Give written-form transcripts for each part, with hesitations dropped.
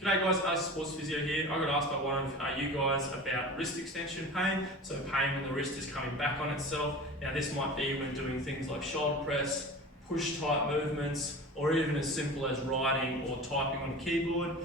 G'day guys, Sports Physio here. I got asked by one of you guys about wrist extension pain. So pain when the wrist is coming back on itself. Now this might be when doing things like shoulder press, push type movements, or even as simple as writing or typing on a keyboard.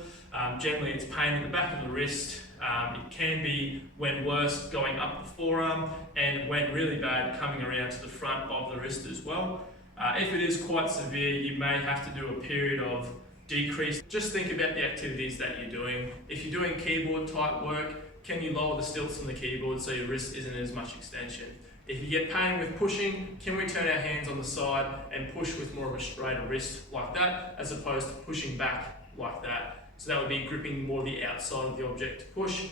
Generally it's pain in the back of the wrist. It can be, when worse, going up the forearm, and when really bad, coming around to the front of the wrist as well. If it is quite severe, you may have to do a period of decrease. Just think about the activities that you're doing. If you're doing keyboard type work, can you lower the stilts on the keyboard so your wrist isn't as much extension? If you get pain with pushing, can we turn our hands on the side and push with more of a straighter wrist like that, as opposed to pushing back like that? So that would be gripping more the outside of the object to push.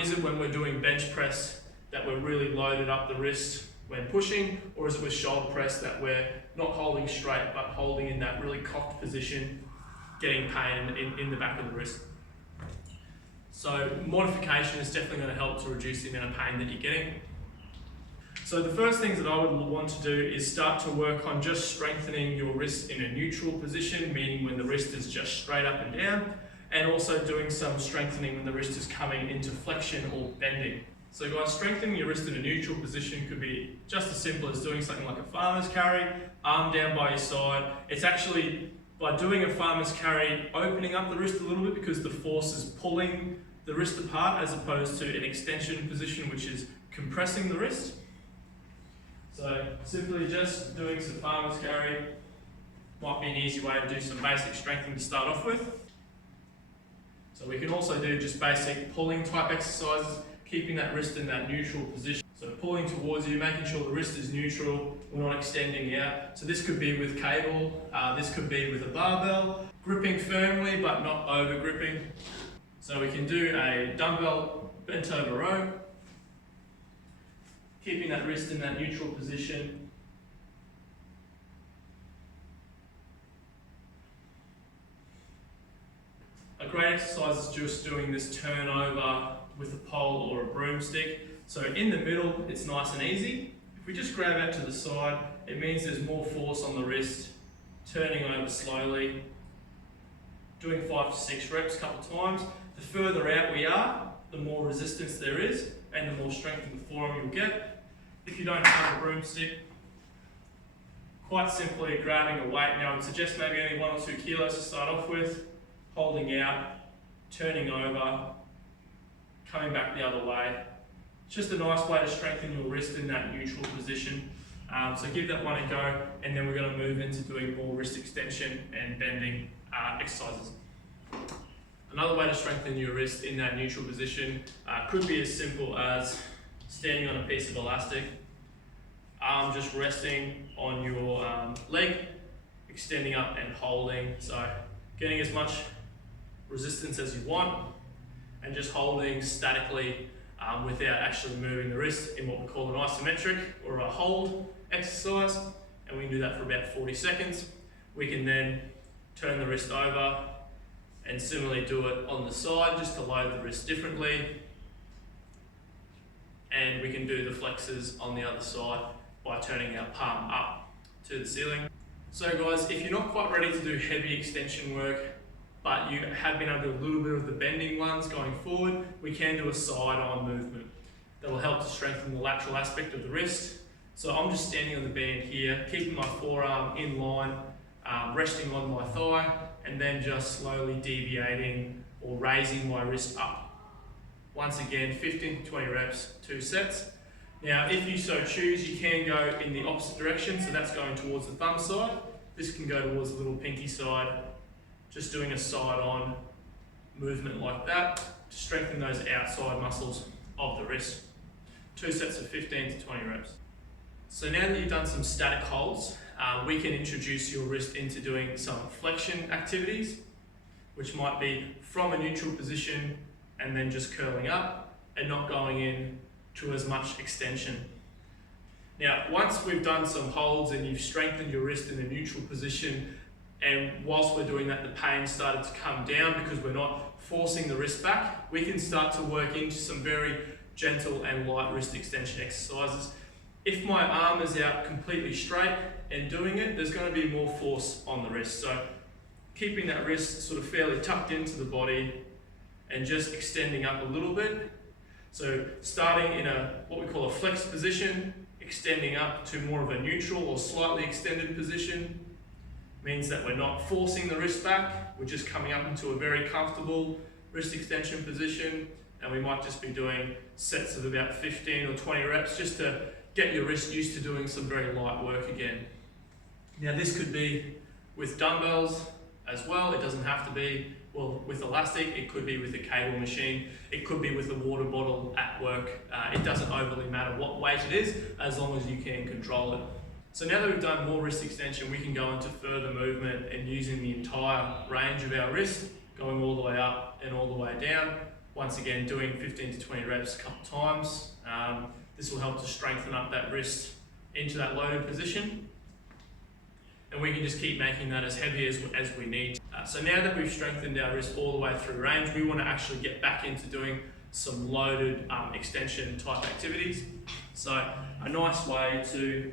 Is it when we're doing bench press that we're really loaded up the wrist when pushing, or is it with shoulder press that we're not holding straight but holding in that really cocked position, getting pain in the back of the wrist? So modification is definitely going to help to reduce the amount of pain that you're getting. So the first things that I would want to do is start to work on just strengthening your wrist in a neutral position, meaning when the wrist is just straight up and down, and also doing some strengthening when the wrist is coming into flexion or bending. So guys, strengthening your wrist in a neutral position could be just as simple as doing something like a farmer's carry, arm down by your side. It's actually, by doing a farmer's carry, opening up the wrist a little bit because the force is pulling the wrist apart, as opposed to an extension position which is compressing the wrist. So simply just doing some farmer's carry might be an easy way to do some basic strengthening to start off with. So we can also do just basic pulling type exercises, keeping that wrist in that neutral position. So pulling towards you, making sure the wrist is neutral, we're not extending out. So this could be with cable, this could be with a barbell, gripping firmly but not over gripping. So we can do a dumbbell bent over row, keeping that wrist in that neutral position. A great exercise is just doing this turnover with a pole or a broomstick. So in the middle, it's nice and easy. If we just grab out to the side, it means there's more force on the wrist, turning over slowly, doing 5 to 6 reps a couple of times. The further out we are, the more resistance there is, and the more strength in the forearm you'll get. If you don't have a broomstick, quite simply grabbing a weight. Now I would suggest maybe only 1 or 2 kilos to start off with, holding out, turning over, coming back the other way. It's just a nice way to strengthen your wrist in that neutral position. So give that one a go, and then we're going to move into doing more wrist extension and bending exercises. Another way to strengthen your wrist in that neutral position could be as simple as standing on a piece of elastic, arm just resting on your leg, extending up and holding. So getting as much resistance as you want, and just holding statically without actually moving the wrist in what we call an isometric or a hold exercise. And we can do that for about 40 seconds. We can then turn the wrist over and similarly do it on the side, just to load the wrist differently. And we can do the flexors on the other side by turning our palm up to the ceiling. So guys, if you're not quite ready to do heavy extension work, but you have been able to do a little bit of the bending ones going forward, we can do a side-on movement that will help to strengthen the lateral aspect of the wrist. So I'm just standing on the band here, keeping my forearm in line, resting on my thigh, and then just slowly deviating or raising my wrist up. Once again, 15 to 20 reps, 2 sets. Now, if you so choose, you can go in the opposite direction, so that's going towards the thumb side. This can go towards the little pinky side, just doing a side-on movement like that to strengthen those outside muscles of the wrist. 2 sets of 15 to 20 reps. So now that you've done some static holds, we can introduce your wrist into doing some flexion activities, which might be from a neutral position and then just curling up and not going in to as much extension. Now, once we've done some holds and you've strengthened your wrist in a neutral position, and whilst we're doing that, the pain started to come down because we're not forcing the wrist back, we can start to work into some very gentle and light wrist extension exercises. If my arm is out completely straight and doing it, there's going to be more force on the wrist. So keeping that wrist sort of fairly tucked into the body and just extending up a little bit. So starting in what we call a flexed position, extending up to more of a neutral or slightly extended position, means that we're not forcing the wrist back, we're just coming up into a very comfortable wrist extension position, and we might just be doing sets of about 15 or 20 reps just to get your wrist used to doing some very light work again. Now this could be with dumbbells as well. It doesn't have to be, well, with elastic, it could be with a cable machine, it could be with a water bottle at work. It doesn't overly matter what weight it is, as long as you can control it. So now that we've done more wrist extension, we can go into further movement and using the entire range of our wrist, going all the way up and all the way down. Once again, doing 15 to 20 reps a couple times. This will help to strengthen up that wrist into that loaded position. And we can just keep making that as heavy as we need. So now that we've strengthened our wrist all the way through range, we want to actually get back into doing some loaded extension type activities. So a nice way to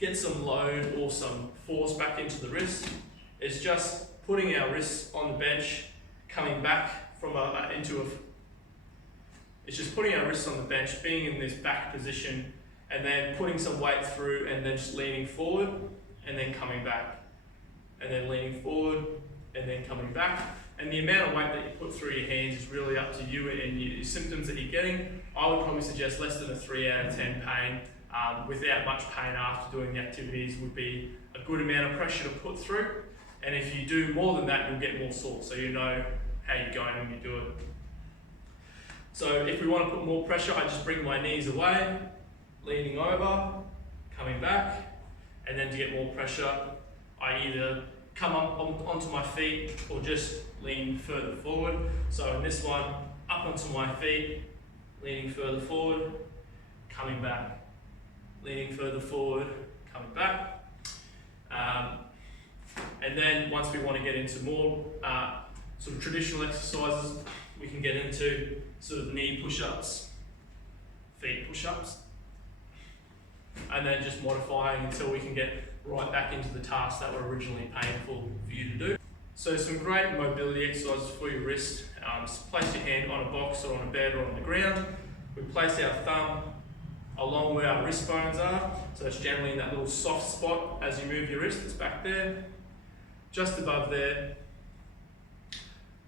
get some load or some force back into the wrist is just putting our wrists on the bench, coming back from it's just putting our wrists on the bench, being in this back position, and then putting some weight through and then just leaning forward and then coming back, and then leaning forward and then coming back. And the amount of weight that you put through your hands is really up to you and your symptoms that you're getting. I would probably suggest less than a 3 out of 10 pain. Without much pain after doing the activities would be a good amount of pressure to put through. And if you do more than that, you'll get more sore, so you know how you're going when you do it. So if we want to put more pressure, I just bring my knees away, leaning over, coming back, and then to get more pressure, I either come up onto my feet or just lean further forward. So in this one, up onto my feet, leaning further forward, coming back, leaning further forward, coming back. And then once we want to get into more sort of traditional exercises, we can get into sort of knee push-ups, feet push-ups, and then just modifying until we can get right back into the tasks that were originally painful for you to do. So some great mobility exercises for your wrist. Just place your hand on a box or on a bed or on the ground. We place our thumb along where our wrist bones are. So it's generally in that little soft spot as you move your wrist, it's back there, just above there.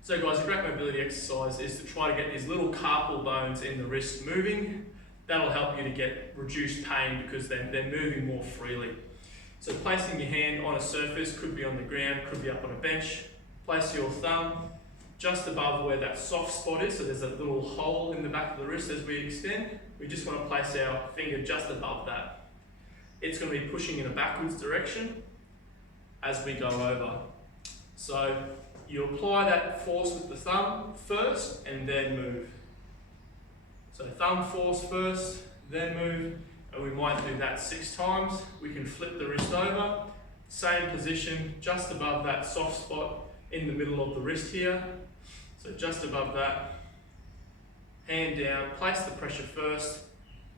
So guys, a great mobility exercise is to try to get these little carpal bones in the wrist moving. That'll help you to get reduced pain because they're moving more freely. So placing your hand on a surface, could be on the ground, could be up on a bench. Place your thumb just above where that soft spot is, so there's a little hole in the back of the wrist as we extend. We just want to place our finger just above that. It's going to be pushing in a backwards direction as we go over. So you apply that force with the thumb first and then move. So thumb force first, then move, and we might do that 6 times. We can flip the wrist over, same position, just above that soft spot in the middle of the wrist here. So just above that, hand down, place the pressure first,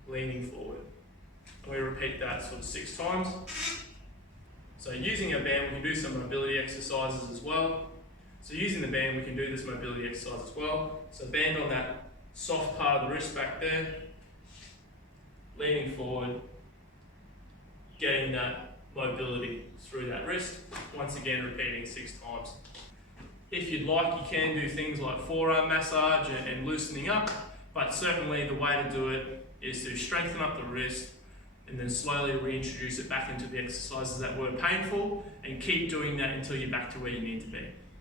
leaning forward. And we repeat that sort of 6 times. So using our band, we can do some mobility exercises as well. So using the band, we can do this mobility exercise as well. So band on that soft part of the wrist back there, leaning forward, getting that mobility through that wrist. Once again, repeating 6 times. If you'd like, you can do things like forearm massage and loosening up, but certainly the way to do it is to strengthen up the wrist and then slowly reintroduce it back into the exercises that were painful and keep doing that until you're back to where you need to be.